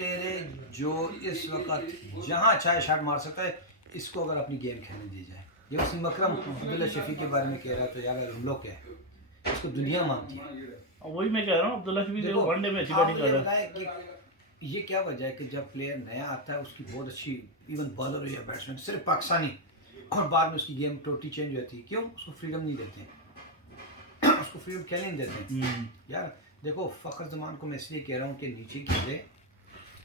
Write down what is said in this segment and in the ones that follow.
Player है जो इस वक्त जहाँ चाहे शॉट मार सकता है। इसको अगर अपनी गेम खेलने दी जाए, ये वसीम अकरम अब्दुल्ला शफी के बारे में कह रहा था, यार हम लोग क्या है, इसको दुनिया मानती है। वही मैं कह रहा हूँ, अब्दुल्ला शफी देखो वनडे में अच्छी आप बैटिंग मुझे कर रहा है। बताएं कि ये क्या वजह है कि जब प्लेयर नया आता है उसकी बहुत अच्छी इवन बॉलर हो या बैट्समैन सिर्फ पाकिस्तानी, और बाद में उसकी गेम टोटली चेंज होती है, क्यों? उसको फ्रीडम नहीं देते उसको फ्रीडम खेलने नहीं देते यार देखो फ़खर जमान को मैं इसलिए कह रहा हूँ कि नीचे खेले,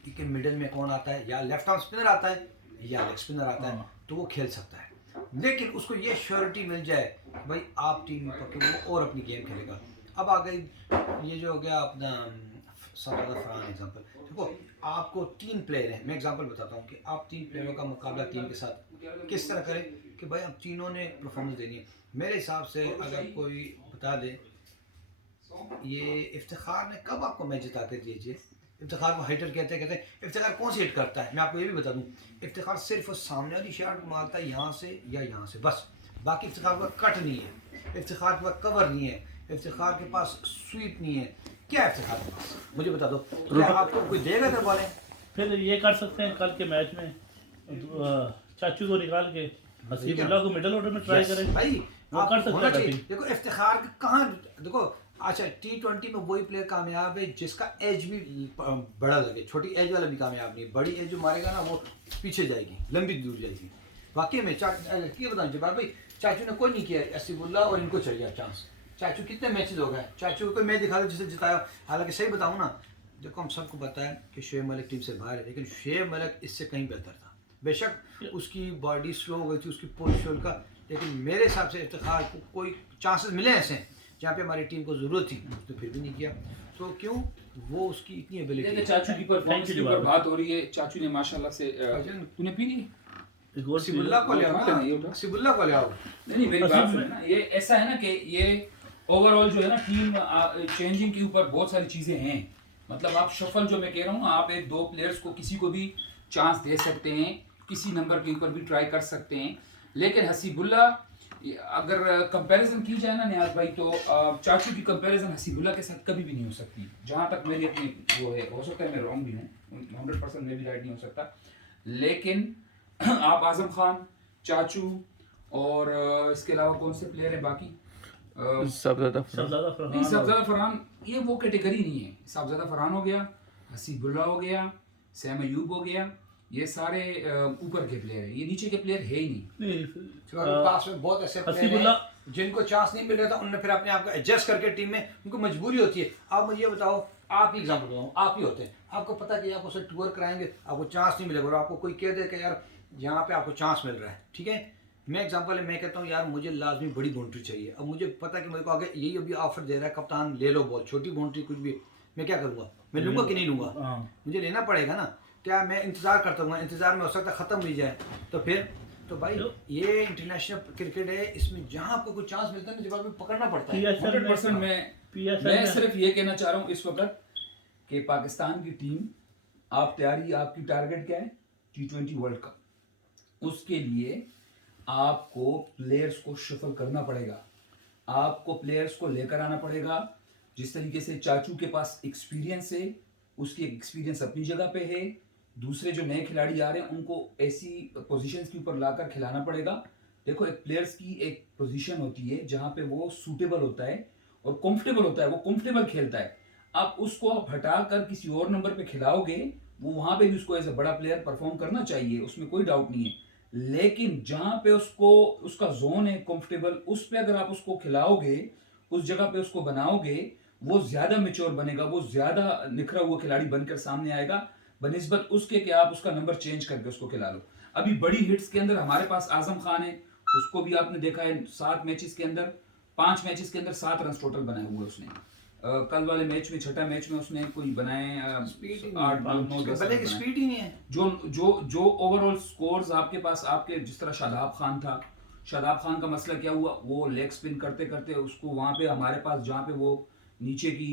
क्योंकि मिडिल में कौन आता है, या लेफ्ट आर्म स्पिनर आता है या लेग स्पिनर आता है, तो वो खेल सकता है। लेकिन उसको ये श्योरिटी मिल जाए भाई आप टीम में पक्के वो और अपनी गेम खेलेगा। अब आ गई ये जो हो गया अपना सरदार फरहान एग्जांपल, देखो आपको 3 प्लेयर हैं, मैं एग्जांपल बताता हूँ कि आप 3 प्लेयरों का मुकाबला टीम के साथ किस तरह करें कि भाई अब तीनों ने परफॉर्मेंस देनी है। मेरे हिसाब से अगर कोई बता दे ये इफ्तिखार ने कब आपको मैच जिता के दीजिए, इफ्तिखार को हाइटर कहते हैं इफ्तिखार कौन सी हिट करता है, मैं आपको ये भी बता दूं इफ्तिखार सिर्फ उस सामने वाली शॉट मारता है यहाँ से या यहाँ से बस, बाकी इफ्तिखार का कट नहीं है, इफ्तिखार के पास कवर नहीं है, इफ्तिखार के पास स्वीप नहीं है। क्या इफ्तिखार के पास मुझे बता दो, क्या आपको कोई देगा इधर वाले? फिर ये कर सकते हैं कल के मैच में चाचू को निकाल के हसीबुल्लाह को मिडिल ऑर्डर में ट्राई करें भाई, वो कर सकते हैं बैटिंग। देखो इफ्तिखार कहाँ, देखो अच्छा T20 में वही प्लेयर कामयाब है जिसका एज भी बड़ा लगे, छोटी एज वाला भी कामयाब नहीं, बड़ी एज जो मारेगा ना वो पीछे जाएगी, लंबी दूर जाएगी। वाकई में क्या बताऊँ जबार भाई, चाचू ने कोई नहीं किया, हसीबुल्लाह और इनको चाहिए चांस। चाचू कितने मैचेस हो गए, चाचू को मैच दिखा दो जिसे जिताया। हालांकि सही बताऊँ ना, देखो हम सबको पता है कि शुएब मलिक टीम से बाहर है, लेकिन शुएब मलिक इससे कहीं बेहतर था। बेशक उसकी बॉडी स्लो हो गई थी उसकी पुल शोल का, लेकिन मेरे हिसाब से इफ्तिखार को कोई चांसेस मिले ऐसे जहाँ पे हमारी टीम को ज़रूरत थी, उसने फिर भी नहीं किया। तो क्यों? वो उसकी इतनी एबिलिटी है। चाचू की परफॉर्मेंस के ऊपर बात हो रही है, चाचू ने माशाल्लाह से तूने पी नहीं? हसीबुल्लाह को ले आओ, हसीबुल्लाह को ले आओ। नहीं मेरी बात सुनो ना, ये ऐसा है ना कि ये ओवरऑल जो है ना टीम चेंजिंग के ऊपर बहुत सारी चीज़ें हैं। मतलब आप शफल जो मैं कह रहा हूँ, आप एक दो प्लेयर्स को किसी को भी चांस दे सकते हैं, किसी नंबर के ऊपर भी ट्राई कर सकते हैं। लेकिन हसीबुल्लाह अगर कंपैरिजन की जाए ना नियाज भाई, तो चाचू की कंपैरिजन हसीबुल्लाह के साथ कभी भी नहीं हो सकती, जहाँ तक मेरी अपनी वो है। हो सकता है मैं रॉन्ग भी हूँ, 100% मैं भी राइट नहीं हो सकता, लेकिन आप आजम खान, चाचू और इसके अलावा कौन से प्लेयर हैं बाकी? सबज़ादा फरहान, ये वो कैटेगरी नहीं है। सबज़ादा फरहान हो गया, हसीबुल्लाह हो गया, सैम अयूब हो गया, ये सारे ऊपर के प्लेयर है, ये नीचे के प्लेयर है ही नहीं। पास में बहुत ऐसे प्लेयर हैं जिनको चांस नहीं मिल रहा था, उन्होंने फिर अपने आप को एडजस्ट करके टीम में, उनको मजबूरी होती है। आप मुझे ये बताओ, आप ही एग्जाम्पल बताओ, आप ही होते हैं, आपको पता कि आप उसे टूर कराएंगे, आपको चांस नहीं मिलेगा, और आपको कोई कह दे कि यार यहाँ पे आपको चांस मिल रहा है, ठीक है, मैं एग्जांपल है, मैं कहता हूँ यार मुझे लाजमी बड़ी बाउंड्री चाहिए। अब मुझे पता है कि मेरे को आगे यही अभी ऑफर दे रहा है कप्तान, ले लो बॉल, छोटी बाउंड्री कुछ भी, मैं क्या करूँगा? मैं लूँगा कि नहीं लूँगा? मुझे लेना पड़ेगा ना। क्या मैं इंतज़ार करता हूँ? इंतज़ार में हो सकता है ख़त्म हो जाए, तो फिर तो भाई ये इंटरनेशनल क्रिकेट है, इसमें जहाँ आपको कोई चांस मिलता है ना जवाब में पकड़ना पड़ता है। 100% मैं सिर्फ ये कहना चाह रहा हूँ इस वक्त कि पाकिस्तान की टीम, आप तैयारी, आपकी टारगेट क्या है? T20 world cup. उसके लिए आपको प्लेयर्स को शफल करना पड़ेगा, आपको प्लेयर्स को लेकर आना पड़ेगा। जिस तरीके से चाचू के पास एक्सपीरियंस है, उसकी एक्सपीरियंस अपनी जगह पे है, दूसरे जो नए खिलाड़ी आ रहे हैं उनको ऐसी पोजीशंस के ऊपर लाकर खिलाना पड़ेगा। देखो एक प्लेयर्स की एक पोजीशन होती है जहाँ पे वो सूटेबल होता है और कंफर्टेबल होता है, वो कंफर्टेबल खेलता है। आप उसको आप हटाकर किसी और नंबर पे खिलाओगे, वो वहाँ पे भी उसको एज ए बड़ा प्लेयर परफॉर्म करना चाहिए, उसमें कोई डाउट नहीं है। लेकिन जहाँ पे उसको उसका जोन है कंफर्टेबल, उस पे अगर आप उसको खिलाओगे, उस जगह पे उसको बनाओगे, वो ज्यादा मेच्योर बनेगा, वो ज्यादा निखरा हुआ खिलाड़ी बनकर सामने आएगा, बनिस्बत उसके कि आप उसका नंबर चेंज करके उसको खिला लो। अभी बड़ी हिट्स के अंदर हमारे पास आजम खान है, उसको भी आपने देखा है 7 मैचेस के अंदर, 5 मैचेस के अंदर 7 रन टोटल बनाए हुए उसने। कल वाले मैच में, छठा मैच में उसने कोई बनाए 8-9 स्पीड ही नहीं है। जो ओवरऑल स्कोर्स आपके पास, आपके जिस तरह शादाब खान था, शादाब खान का मसला क्या हुआ, वो लेग स्पिन करते करते उसको वहां पे हमारे पास जहाँ पे वो नीचे की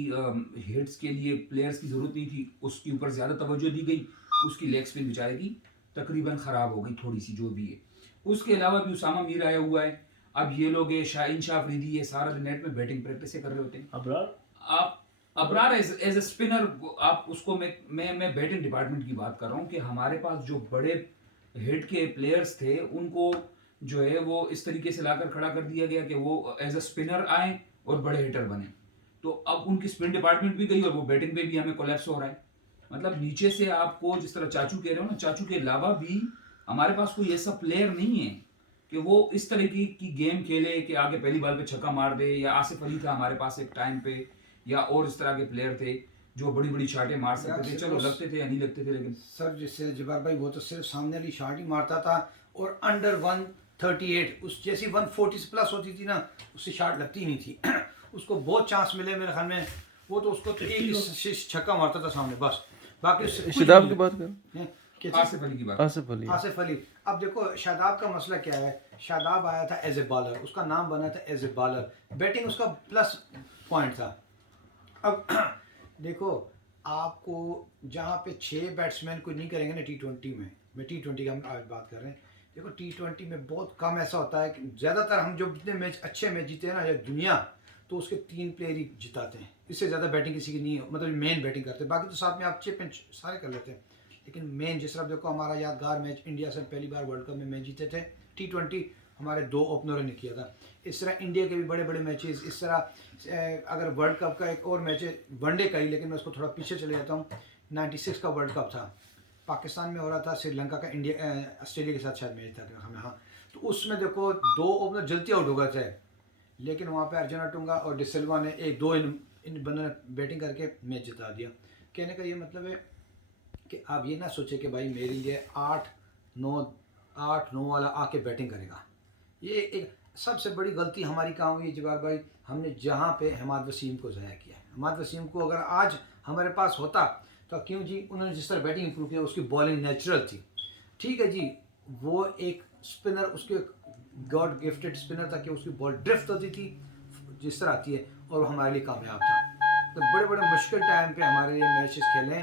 हिट्स के लिए प्लेयर्स की जरूरत नहीं थी, उसके ऊपर ज्यादा तवज्जो दी गई, उसकी लेग स्पिन बेचारे की तकरीबन खराब हो गई थोड़ी सी, जो भी है। उसके अलावा भी उसामा मीर आया हुआ है। अब ये लोग शाहीन शाह अफरीदी, ये सारा दिन नेट में बैटिंग प्रैक्टिस कर रहे होते हैं। अबरार, आप अबरार एज ए स्पिनर आप उसको मैं बैटिंग डिपार्टमेंट की बात कर रहा हूँ कि हमारे पास जो बड़े हिट के प्लेयर्स थे उनको जो है वो इस तरीके से लाकर खड़ा कर दिया गया कि वो एज ए स्पिनर आए और बड़े हिटर बने। तो अब उनकी स्पिन डिपार्टमेंट भी गई और वो बैटिंग पे भी हमें कोलैप्स हो रहा है। मतलब नीचे से आपको जिस तरह चाचू कह रहे हो ना, चाचू के अलावा भी हमारे पास कोई ऐसा प्लेयर नहीं है कि वो इस तरह की गेम खेले कि आगे पहली बॉल पे छक्का मार दे। या आसिफ अली था हमारे पास एक टाइम पे, या और इस तरह के प्लेयर थे जो बड़ी बड़ी शॉटें मार सकते थे। चलो लगते थे या नहीं लगते थे, लेकिन सर जैसे जब्बार भाई वो तो सिर्फ सामने वाली शॉट ही मारता था और अंडर 138 उस जैसी 140 प्लस होती थी ना उससे शॉट लगती ही नहीं थी। उसको बहुत चांस मिले मेरे ख्याल में, वो तो उसको तो एक छक्का मारता था सामने बस, बाकी शादाब की बात करें, आसिफ अली की बात, आसिफ अली। आसिफ अली। अब देखो शादाब का मसला क्या है, शादाब आया था एज ए बॉलर, उसका नाम बना था एज ए बॉलर, बैटिंग उसका प्लस पॉइंट था। अब देखो आपको जहाँ पे 6 बैट्समैन कोई नहीं करेंगे ना T20 में, मैं T20 का हम आज बात कर रहे हैं। देखो T20 में बहुत कम ऐसा होता है कि ज़्यादातर हम जो जितने मैच अच्छे मैच जीते हैं ना या दुनिया, तो उसके 3 प्लेयर ही जिताते हैं, इससे ज़्यादा बैटिंग किसी की नहीं है, मतलब मेन बैटिंग करते हैं, बाकी तो साथ में आप चिप सारे कर लेते हैं। लेकिन मेन जिस तरह देखो हमारा यादगार मैच इंडिया से पहली बार वर्ल्ड कप में मैच जीते थे T20, हमारे 2 ओपनरों ने किया था। इस तरह इंडिया के भी बड़े बड़े मैचेस, इस तरह अगर वर्ल्ड कप का एक और मैच है वनडे का ही, लेकिन मैं उसको थोड़ा पीछे चले जाता हूँ, 96 का वर्ल्ड कप था, पाकिस्तान में हो रहा था, श्रीलंका का इंडिया ऑस्ट्रेलिया के साथ शायद मैच था हमें, हाँ। तो उसमें देखो 2 ओपनर जल्दी आउट हो गए थे, लेकिन वहाँ पे अर्जुन अटुंगा और डिसिल्वा ने इन बंदों ने बैटिंग करके मैच जिता दिया। कहने का ये मतलब है कि आप ये ना सोचे कि भाई मेरे लिए 8-9 वाला आके बैटिंग करेगा। ये एक सबसे बड़ी गलती हमारी कहाँ हुई है जवार भाई, हमने जहाँ पे हमाद वसीम को ज़ाया किया है। हमाद वसीम को अगर आज हमारे पास होता तो क्यों जी, उन्होंने जिस तरह बैटिंग इंप्रूव किया, उसकी बॉलिंग नेचुरल थी, ठीक है जी, वो एक स्पिनर, उसके गॉड गिफ्टेड स्पिनर था कि उसकी बॉल ड्रिफ्ट होती थी जिस तरह आती है, और वो हमारे लिए कामयाब था। तो बड़े बड़े मुश्किल टाइम पे हमारे लिए मैचेस खेले।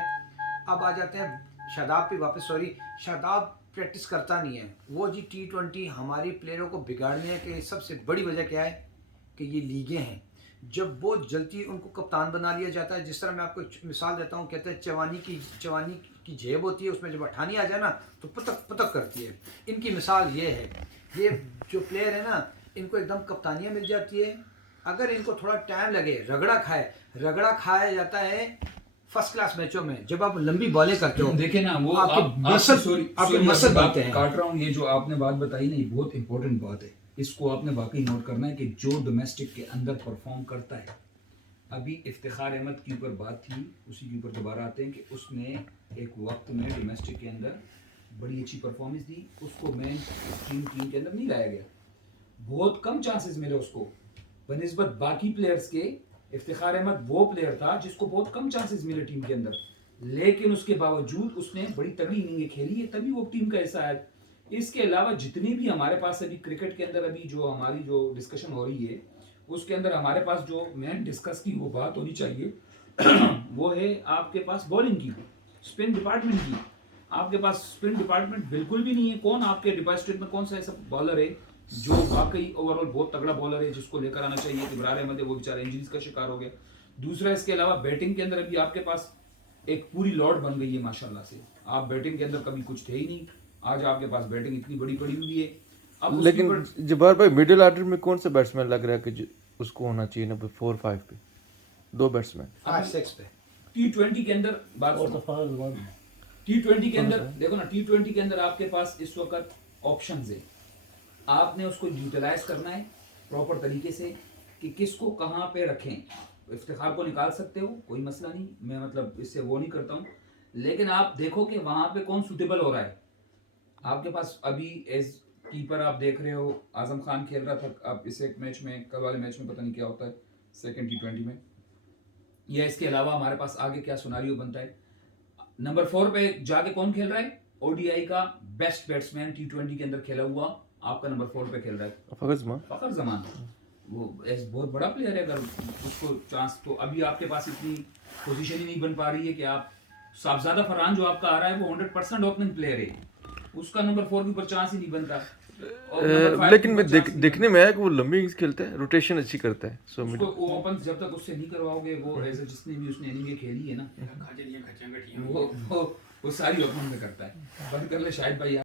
अब आ जाते हैं शादाब पे वापस। सॉरी, शादाब प्रैक्टिस करता नहीं है वो जी। T20 हमारी प्लेयरों को बिगाड़ने की सबसे बड़ी वजह क्या है कि ये लीगें हैं, जब बहुत जल्दी उनको कप्तान बना लिया जाता है। जिस तरह मैं आपको एक मिसाल देता हूँ, कहते हैं चवानी की जेब होती है, उसमें जब अठानी आ जाए ना तो पतक पतक करती है। इनकी मिसाल ये है, ये जो प्लेयर है ना, इनको एकदम कप्तानियाँ मिल जाती है, अगर इनको थोड़ा टाइम लगे, रगड़ा खाया जाता है फर्स्ट क्लास मैचों में, जब आप लंबी बॉलें करते हो। देखे ना वो आपके मकसद बनते हैं। काट रहा हूँ, ये जो आपने बात बताई ना, ये बहुत इंपॉर्टेंट बात है, इसको आपने वाकई नोट करना है कि जो डोमेस्टिक के अंदर परफॉर्म करता है। अभी इफ्तिखार अहमद की ऊपर बात थी, उसी के ऊपर दोबारा आते हैं कि उसने एक वक्त में डोमेस्टिक के अंदर बड़ी अच्छी परफॉर्मेंस दी, उसको मेन टीम के अंदर नहीं लाया गया, बहुत कम चांसेस मिले उसको बनिस्बत बाकी प्लेयर्स के। इफ्तिखार अहमद वो प्लेयर था जिसको बहुत कम चांसेस मिले टीम के अंदर, लेकिन उसके बावजूद उसने बड़ी तगड़ी इनिंग खेली है, तभी वो टीम का हिस्सा है। इसके अलावा जितनी भी हमारे पास अभी क्रिकेट के अंदर अभी जो हमारी जो डिस्कशन हो रही है, उसके अंदर हमारे पास जो मेन डिस्कस की वो बात होनी चाहिए वो है आपके पास बॉलिंग की, स्पिन डिपार्टमेंट की। आपके पास स्पिन डिपार्टमेंट बिल्कुल भी नहीं है। कौन आपके डिपार्टमेंट में कौन सा ऐसा बॉलर है जो वाकई ओवरऑल बहुत तगड़ा बॉलर है, जिसको लेकर आना चाहिए? इब्रार अहमद है, वो बेचारा इंजरीज का शिकार हो गया। दूसरा, इसके अलावा बैटिंग के अंदर अभी आपके पास एक पूरी लॉट बन गई है माशाल्लाह से। आप बैटिंग के अंदर कभी कुछ थे ही नहीं, आज आपके पास बैटिंग इतनी बड़ी पड़ी हुई है। अब लेकिन जब्बार भाई मिडिल ऑर्डर में कौन सा बैट्समैन लग रहा है कि उसको होना चाहिए नंबर 4-5 पे, 2 बैट्समैन 5-6 पे T20 के अंदर बात और तो फास्ट T20 के अंदर देखो ना, T20 के अंदर आपके पास इस वक्त ऑप्शंस है, आपने उसको यूटिलाइज करना है प्रॉपर तरीके से कि किसको कहाँ पे रखें। इफ्तिखार को निकाल सकते हो, कोई मसला नहीं, मैं मतलब इससे वो नहीं करता हूँ, लेकिन आप देखो कि वहाँ पे कौन सूटेबल हो रहा है। आपके पास अभी एज कीपर आप देख रहे हो, आजम खान खेल रहा था, अब इस एक मैच में, कल वाले मैच में पता नहीं क्या होता है सेकंड T20 में, या इसके अलावा हमारे पास आगे क्या सिनेरियो बनता है। नंबर 4 पे जाके कौन खेल रहा है? ODI का बेस्ट बैट्समैन T20 के अंदर खेला हुआ आपका नंबर 4 पे खेल रहा है फखर जमान। वो बहुत बड़ा प्लेयर है, अगर उसको चांस, तो अभी आपके पास इतनी पोजीशन ही नहीं बन पा रही है कि आप साहबजादा फरहान जो आपका आ रहा है वो 100% ओपनिंग प्लेयर है, उसका नंबर 4 के ऊपर चांस ही नहीं बनता। और नंबर 5 लेकिन मैं 85 देखने में आया कि वो लंबी इनिंग्स खेलता है, रोटेशन अच्छी करता है। सो उसको वो ओपन जब तक उससे नहीं करवाओगे, वो ऐसे जितने भी उसने इनिंग खेली है ना, वो सारी ओपन में करता है। बंद कर ले शाहिद भाई।